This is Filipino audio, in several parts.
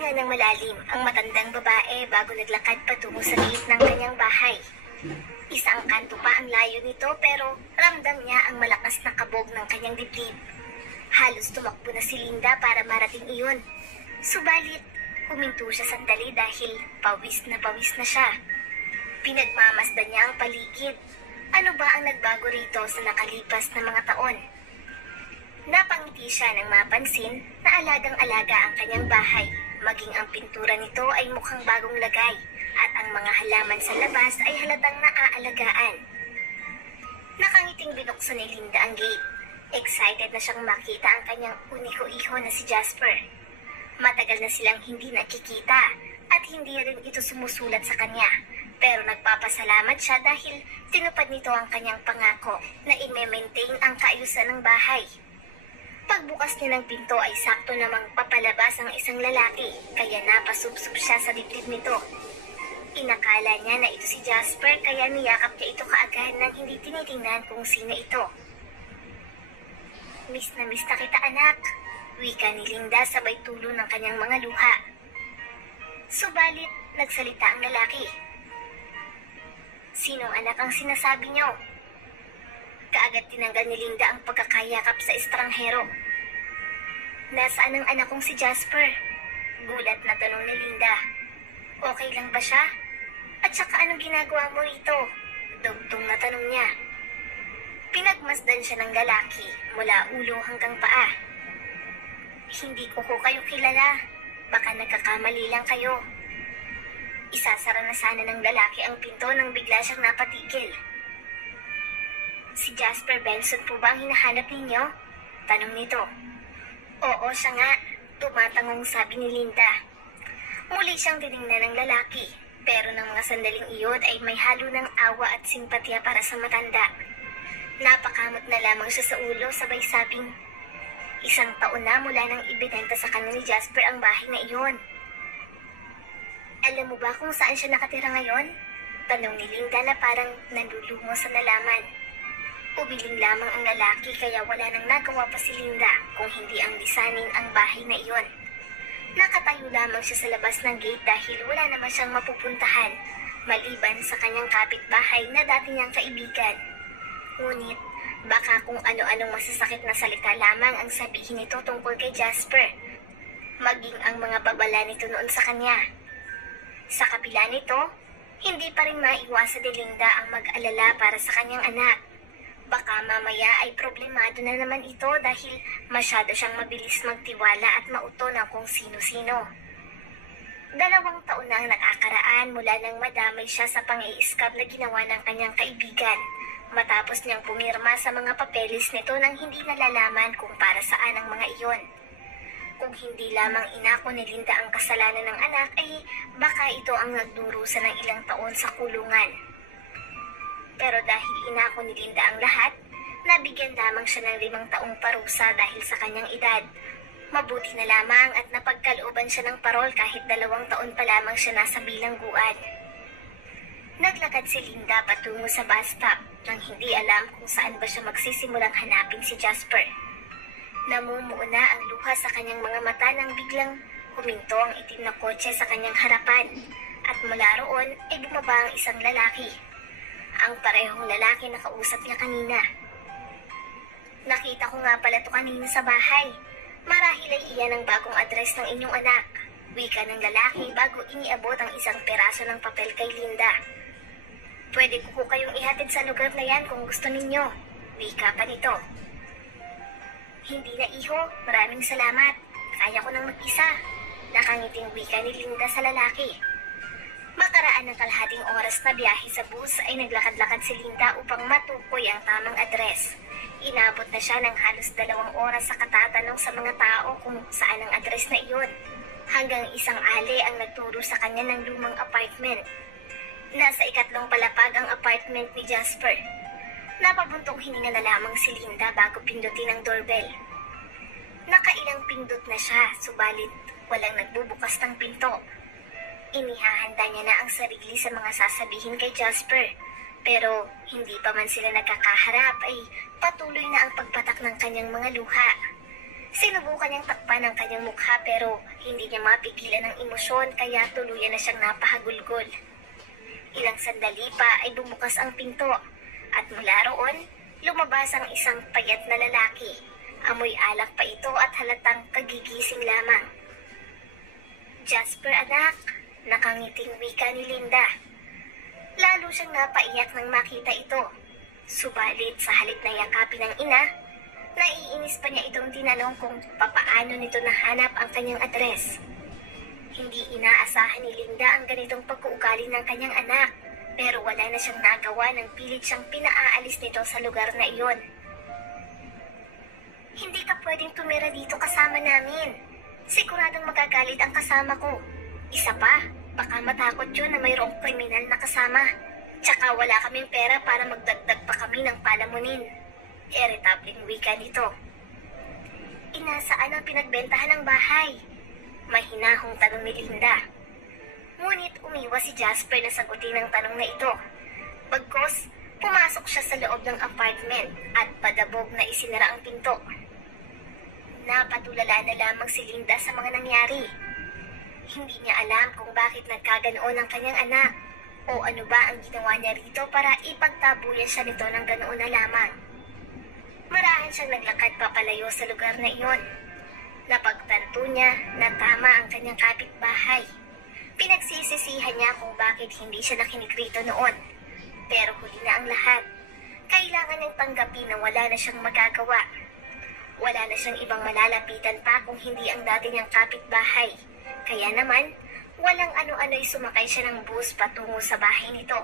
Huminga ng malalim ang matandang babae bago naglakad patungo sa gate ng kanyang bahay. Isang kanto pa ang layo nito pero ramdam niya ang malakas na kabog ng kanyang dibdib. Halos tumakbo na si Linda para marating iyon. Subalit, huminto siya sandali dahil pawis na siya. Pinagmamasdan niya ang paligid. Ano ba ang nagbago rito sa nakalipas na mga taon? Napangiti siya nang mapansin na alagang-alaga ang kanyang bahay. Maging ang pintura nito ay mukhang bagong lagay at ang mga halaman sa labas ay halatang naaalagaan. Nakangiting binuksan ni Linda ang gate. Excited na siyang makita ang kanyang uniko-iho na si Jasper. Matagal na silang hindi nakikita at hindi rin ito sumusulat sa kanya. Pero nagpapasalamat siya dahil tinupad nito ang kanyang pangako na i-maintain ang kaayusan ng bahay. Pagbukas niya ng pinto ay sakto namang papalabas ang isang lalaki, kaya napasubsob siya sa dibdib nito. Inakala niya na ito si Jasper kaya niyakap niya ito kaagad nang hindi tinitingnan kung sino ito. Miss na kita anak, wika ni Linda sabay tulo ng kanyang mga luha. Subalit, nagsalita ang lalaki. Sinong anak ang sinasabi niyo? Kaagad tinanggal ni Linda ang pagkakayakap sa estranghero. Nasaan ang anak kong si Jasper? Gulat na tanong ni Linda. Okay lang ba siya? At saka anong ginagawa mo rito? Dugtong na tanong niya. Pinagmasdan siya ng lalaki mula ulo hanggang paa. Hindi ko kayo kilala. Baka nagkakamali lang kayo. Isasara na sana ng lalaki ang pinto nang bigla siyang napatigil. Si Jasper Benson po ba ang hinahanap ninyo? Tanong nito. Oo, siya nga. Tumatangong sabi ni Linda. Muli siyang tiningnan ng lalaki, pero ng mga sandaling iyon ay may halo ng awa at simpatya para sa matanda. Napakamot na lamang siya sa ulo sabay sabing, 1 taon na mula nang ibinenta sa kanya ni Jasper ang bahay na iyon. Alam mo ba kung saan siya nakatira ngayon? Tanong ni Linda na parang nalulumo sa nalaman. Umiling lamang ang lalaki kaya wala nang nagawa pa si Linda kung hindi ang lisanin ang bahay na iyon. Nakatayo lamang siya sa labas ng gate dahil wala naman siyang mapupuntahan maliban sa kanyang kapitbahay na dati niyang kaibigan. Ngunit baka kung ano-anong masasakit na salita lamang ang sabihin nito tungkol kay Jasper, maging ang mga babala nito noon sa kanya. Sa kabila nito, hindi pa rin maiwasan ni Linda ang mag-alala para sa kanyang anak. Baka mamaya ay problemado na naman ito dahil masyado siyang mabilis magtiwala at mauto ng kung sino-sino. 2 taon na ang nakakaraan mula nang madamay siya sa pang-i-scam na ginawa ng kanyang kaibigan. Matapos niyang pumirma sa mga papeles nito nang hindi nalalaman kung para saan ang mga iyon. Kung hindi lamang inako ni Linda ang kasalanan ng anak ay baka ito ang nagdurusa ng ilang taon sa kulungan. Pero dahil inako ni Linda ang lahat, nabigyan lamang siya ng 5 taong parusa dahil sa kanyang edad. Mabuti na lamang at napagkalooban siya ng parol kahit 2 taon pa lamang siya nasa bilangguan. Naglakad si Linda patungo sa bus stop nang hindi alam kung saan ba siya magsisimulang hanapin si Jasper. Namumuo na ang luha sa kanyang mga mata nang biglang huminto ang itim na kotse sa kanyang harapan at mula roon ay bumaba ang isang lalaki. Ang parehong lalaki na kausap niya kanina. Nakita ko nga pala ito kanina sa bahay. Marahil ay iyan ang bagong address ng inyong anak. Wika ng lalaki bago iniabot ang isang peraso ng papel kay Linda. Pwede ko kayong ihatid sa lugar na yan kung gusto ninyo. Wika pa nito. Hindi na iho, maraming salamat. Kaya ko nang mag-isa. Nakangiting wika ni Linda sa lalaki. Makaraan ng kalahating oras na biyahe sa bus ay naglakad-lakad si Linda upang matukoy ang tamang address. Inabot na siya ng halos 2 oras sa katatanong sa mga tao kung saan ang address na iyon. Hanggang isang ali ang nagturo sa kanya ng lumang apartment. Nasa 3 palapag ang apartment ni Jasper. Napabuntong hininga na lamang si Linda bago pindutin ang doorbell. Nakailang pindot na siya, subalit walang nagbubukas ng pinto. Inihahanda niya na ang sarili sa mga sasabihin kay Jasper. Pero hindi pa man sila nagkakaharap ay patuloy na ang pagpatak ng kanyang mga luha. Sinubukan niyang takpan ang kanyang mukha pero hindi niya mapigilan ang emosyon kaya tuluyan na siyang napahagulgol. Ilang sandali pa ay bumukas ang pinto at mula roon, lumabas ang isang payat na lalaki. Amoy alak pa ito at halatang kagigising lamang. "Jasper anak," nakangiting wika ni Linda. Lalo siyang napaiyak nang makita ito. Subalit sa halip na yakapin ng ina, naiinis pa niya itong tinanong kung papaano nito nahanap ang kanyang address. Hindi inaasahan ni Linda ang ganitong pagkuugali ng kanyang anak, pero wala na siyang nagawa nang pilit siyang pinaaalis nito sa lugar na iyon. "Hindi ka pwedeng tumira dito kasama namin. Siguradong magagalit ang kasama ko. Isa pa, baka matakot yun na mayroong kriminal na kasama. Tsaka wala kaming pera para magdagdag pa kami ng palamunin." Irritableng wika nito. "Inasaan ang pinagbentahan ng bahay?" Mahinahong tanong ni Linda. Ngunit umiwas si Jasper na sagutin ang tanong na ito. Bagkus, pumasok siya sa loob ng apartment at padabog na isinara ang pinto. Napatulala na lamang si Linda sa mga nangyari. Hindi niya alam kung bakit nagkaganoon ang kanyang anak o ano ba ang ginawa niya rito para ipagtabuyan siya nito ng ganoon na lamang. Marahan siyang naglakad papalayo sa lugar na iyon. Napagtanto niya na tama ang kanyang kapitbahay. Pinagsisisihan niya kung bakit hindi siya nakinigrito noon. Pero huli na ang lahat. Kailangan niyang tanggapin na wala na siyang magagawa. Wala na siyang ibang malalapitan pa kung hindi ang dati niyang kapitbahay. Kaya naman, walang ano-ano'y sumakay siya ng bus patungo sa bahay nito.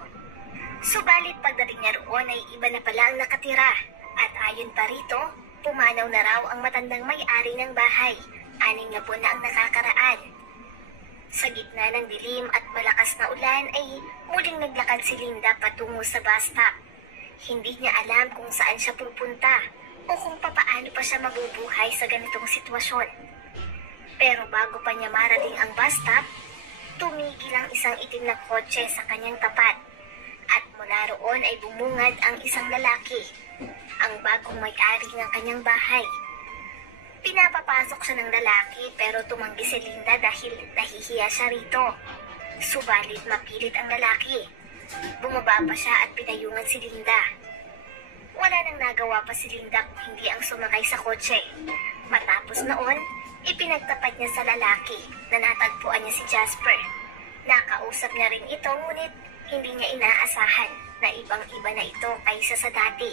Subalit pagdating niya roon ay iba na pala ang nakatira. At ayon pa rito, pumanaw na raw ang matandang may-ari ng bahay. 6 na buwan na ang nakakaraan. Sa gitna ng dilim at malakas na ulan ay muling naglakad si Linda patungo sa bus stop. Hindi niya alam kung saan siya pupunta o kung papaano pa siya mabubuhay sa ganitong sitwasyon. Pero bago pa niya marating ang bus stop, tumigil ang isang itim na kotse sa kanyang tapat. At mula roon ay bumungad ang isang lalaki, ang bagong may-ari ng kanyang bahay. Pinapapasok siya ng lalaki pero tumanggi si Linda dahil nahihiya siya rito. Subalit mapilit ang lalaki. Bumaba pa siya at pinayungan si Linda. Wala nang nagawa pa si Linda kung hindi ang sumakay sa kotse. Matapos noon, ipinagtapat niya sa lalaki na natagpuan niya si Jasper. Nakausap niya rin ito ngunit hindi niya inaasahan na ibang-iba na ito kaysa sa dati.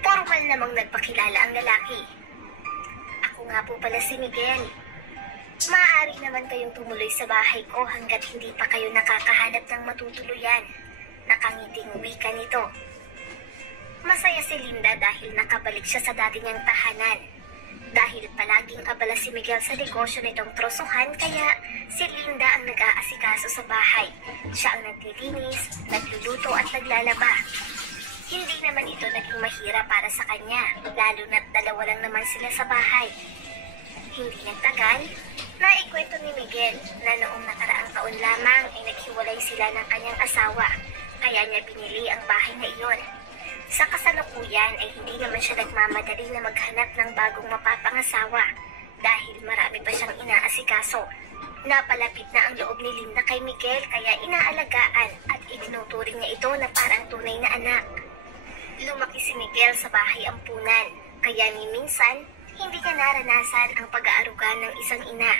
Formal namang nagpakilala ang lalaki. "Ako nga po pala si Miguel. Maaari naman kayong tumuloy sa bahay ko hanggat hindi pa kayo nakakahanap ng matutuluyan." Nakangiting wika nito. Masaya si Linda dahil nakabalik siya sa dati niyang tahanan. Dahil palaging abala si Miguel sa negosyo nitong trosuhan kaya si Linda ang nag-aasikaso sa bahay. Siya ang naglilinis, nagluluto at naglalaba. Hindi naman ito naging mahirap para sa kanya, lalo na't dalawa lang naman sila sa bahay. Hindi nagtagal, naikwento ni Miguel na noong nakaraang taon lamang ay naghiwalay sila ng kanyang asawa, kaya niya binili ang bahay na iyon. Sa kasalukuyan ay hindi naman siya nagmamadali na maghanap ng bagong mapapangasawa dahil marami pa siyang inaasikaso. Napalapit na ang loob ni Linda kay Miguel kaya inaalagaan at itinuturing niya ito na parang tunay na anak. Lumaki si Miguel sa bahay ampunan, kaya ni minsan, hindi niya naranasan ang pag-aaruga ng isang ina.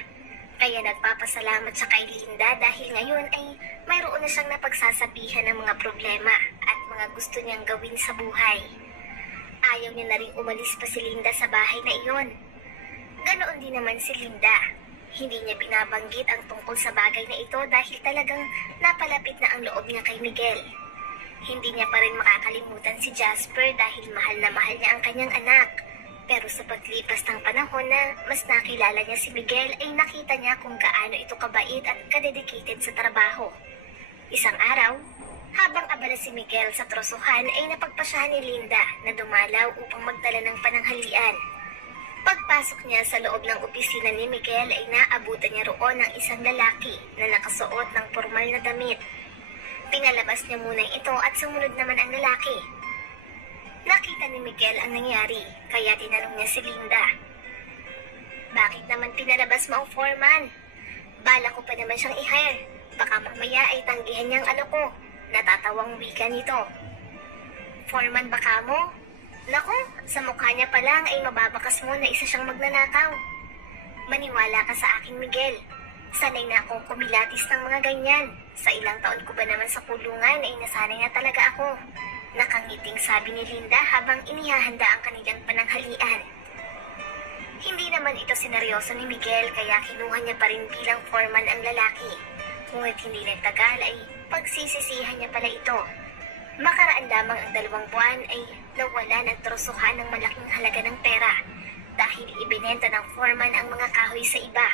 Kaya nagpapasalamat siya kay Linda dahil ngayon ay mayroon na siyang napagsasabihan ng mga problema at mga gusto niyang gawin sa buhay. Ayaw niya na rin umalis pa si Linda sa bahay na iyon. Ganoon din naman si Linda. Hindi niya binabanggit ang tungkol sa bagay na ito dahil talagang napalapit na ang loob niya kay Miguel. Hindi niya pa rin makakalimutan si Jasper dahil mahal na mahal niya ang kanyang anak. Pero sa paglipas ng panahon na mas nakilala niya si Miguel ay nakita niya kung gaano ito kabait at kadedicated sa trabaho. Isang araw, habang abala si Miguel sa trosuhan ay napagpasyahan ni Linda na dumalaw upang magdala ng pananghalian. Pagpasok niya sa loob ng opisina ni Miguel ay naabutan niya roon ng isang lalaki na nakasuot ng formal na damit. Pinalabas niya muna ito at sumunod naman ang lalaki. Nakita ni Miguel ang nangyari, kaya tinanong niya si Linda. Bakit naman pinalabas mo ang foreman? Bala ko pa naman siyang i-hire. Baka mamaya ay tanggihan niyang ano ko. Natatawang wika nito. Foreman baka mo? Naku, sa mukha niya pa lang ay mababakas mo na isa siyang magnanakaw. Maniwala ka sa akin, Miguel. Sanay na akong kumilatis ng mga ganyan. Sa ilang taon ko ba naman sa kulungan ay nasanay na talaga ako. Nakangiting sabi ni Linda habang inihahanda ang kanilang pananghalian. Hindi naman ito sineryoso ni Miguel kaya kinuha niya pa rin bilang foreman ang lalaki. Ngunit hindi nagtagal ay pagsisisihan niya pala ito. Makaraan lamang ang 2 buwan ay nawala ng trosuhan ng malaking halaga ng pera dahil ibinenta ng foreman ang mga kahoy sa iba.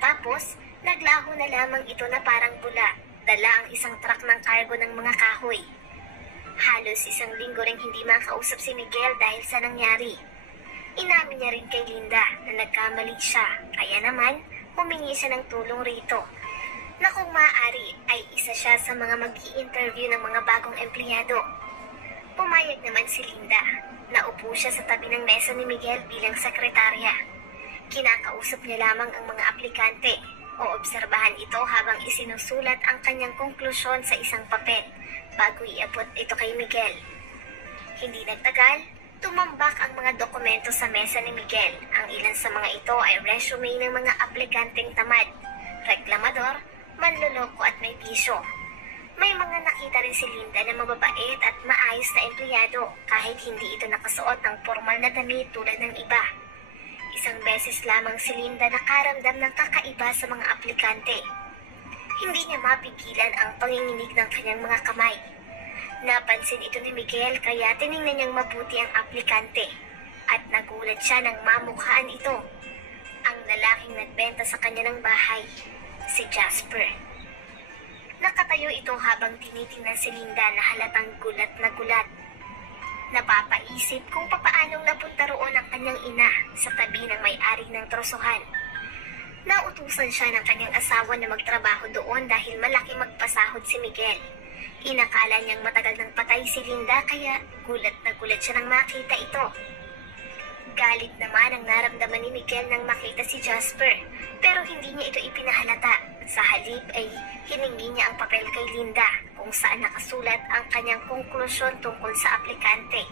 Tapos, naglaho na lamang ito na parang bula. Dala ang isang truck ng cargo ng mga kahoy. Halos 1 linggo ring hindi makausap si Miguel dahil sa nangyari. Inamin niya rin kay Linda na nagkamali siya, kaya naman humingi siya ng tulong rito. Na kung maaari ay isa siya sa mga mag-i-interview ng mga bagong empleyado. Pumayag naman si Linda. Naupo siya sa tabi ng mesa ni Miguel bilang sekretarya. Kinakausap niya lamang ang mga aplikante o obserbahan ito habang isinusulat ang kanyang konklusyon sa isang papel bago iabot ito kay Miguel. Hindi nagtagal, tumambak ang mga dokumento sa mesa ni Miguel. Ang ilan sa mga ito ay resume ng mga aplikanteng tamad, reklamador, manloloko at may bisyo. May mga nakita rin si Linda na mababait at maayos na empleyado kahit hindi ito nakasuot ng formal na damit tulad ng iba. 1 beses lamang si Linda nakaramdam ng kakaiba sa mga aplikante. Hindi niya mapigilan ang panginginig ng kanyang mga kamay. Napansin ito ni Miguel kaya tiningnan niyang mabuti ang aplikante at nagulat siya nang mamukhaan ito. Ang lalaking nagbenta sa kanya ng bahay, si Jasper. Nakatayo ito habang tinitingnan si Linda na halatang gulat na gulat. Napapaisip kung papaanong napunta roon ang kanyang ina sa tabi ng may-ari ng trosuhan. Nautusan siya ng kanyang asawa na magtrabaho doon dahil malaki magpasahod si Miguel. Inakala niyang matagal nang patay si Linda kaya gulat na gulat siya nang makita ito. Galit naman ang naramdaman ni Miguel nang makita si Jasper pero hindi niya ito ipinahalata. Sa halip ay hiningi niya ang papel kay Linda kung saan nakasulat ang kanyang konklusyon tungkol sa aplikante.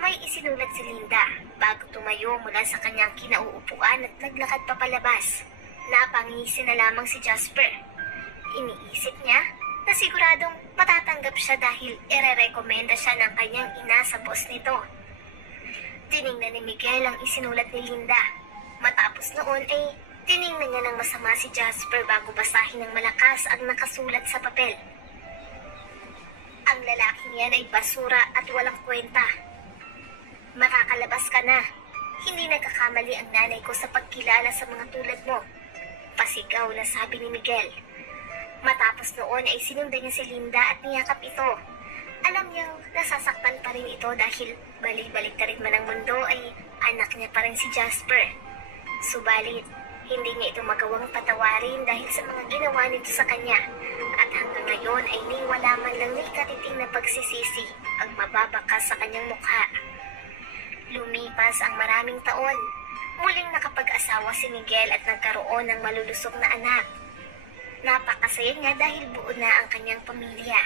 May isinulat si Linda bago tumayo mula sa kanyang kinauupuan at naglakad papalabas. Napangisi na lamang si Jasper. Iniisip niya na siguradong matatanggap siya dahil ire-rekomenda siya ng kanyang ina sa boss nito. Tiningnan ni Miguel ang isinulat ni Linda. Matapos noon ay tiningnan niya ng masama si Jasper bago basahin ng malakas ang nakasulat sa papel. Ang lalaking yan ay basura at walang kwenta. Makakalabas ka na. Hindi nagkakamali ang nanay ko sa pagkilala sa mga tulad mo. Pasigaw na sabi ni Miguel. Matapos noon ay sinundan niya si Linda at niyakap ito. Alam niyang nasasaktan pa rin ito dahil balik-balik na rin man ang mundo ay anak niya pa rin si Jasper. Subalit, hindi niya ito magawang patawarin dahil sa mga ginawa nito sa kanya. At hanggang ngayon ay wala man lang may katiting na pagsisisi ang mababakas sa kanyang mukha. Lumipas ang maraming taon. Muling nakapag-asawa si Miguel at nagkaroon ng malulusog na anak. Napakasaya niya dahil buo na ang kanyang pamilya.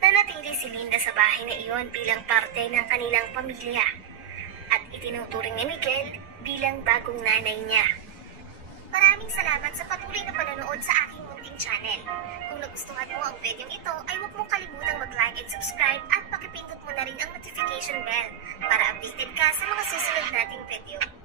Nanatili si Linda sa bahay na iyon bilang parte ng kanilang pamilya. At itinuturing ni Miguel bilang bagong nanay niya. Maraming salamat sa patuloy na panonood sa aking munting channel. Kung nagustuhan mo ang video ito ay huwag mong kalimutang mag-like and subscribe at pakipindot mo na rin ang notification bell para updated ka sa mga susunod nating video.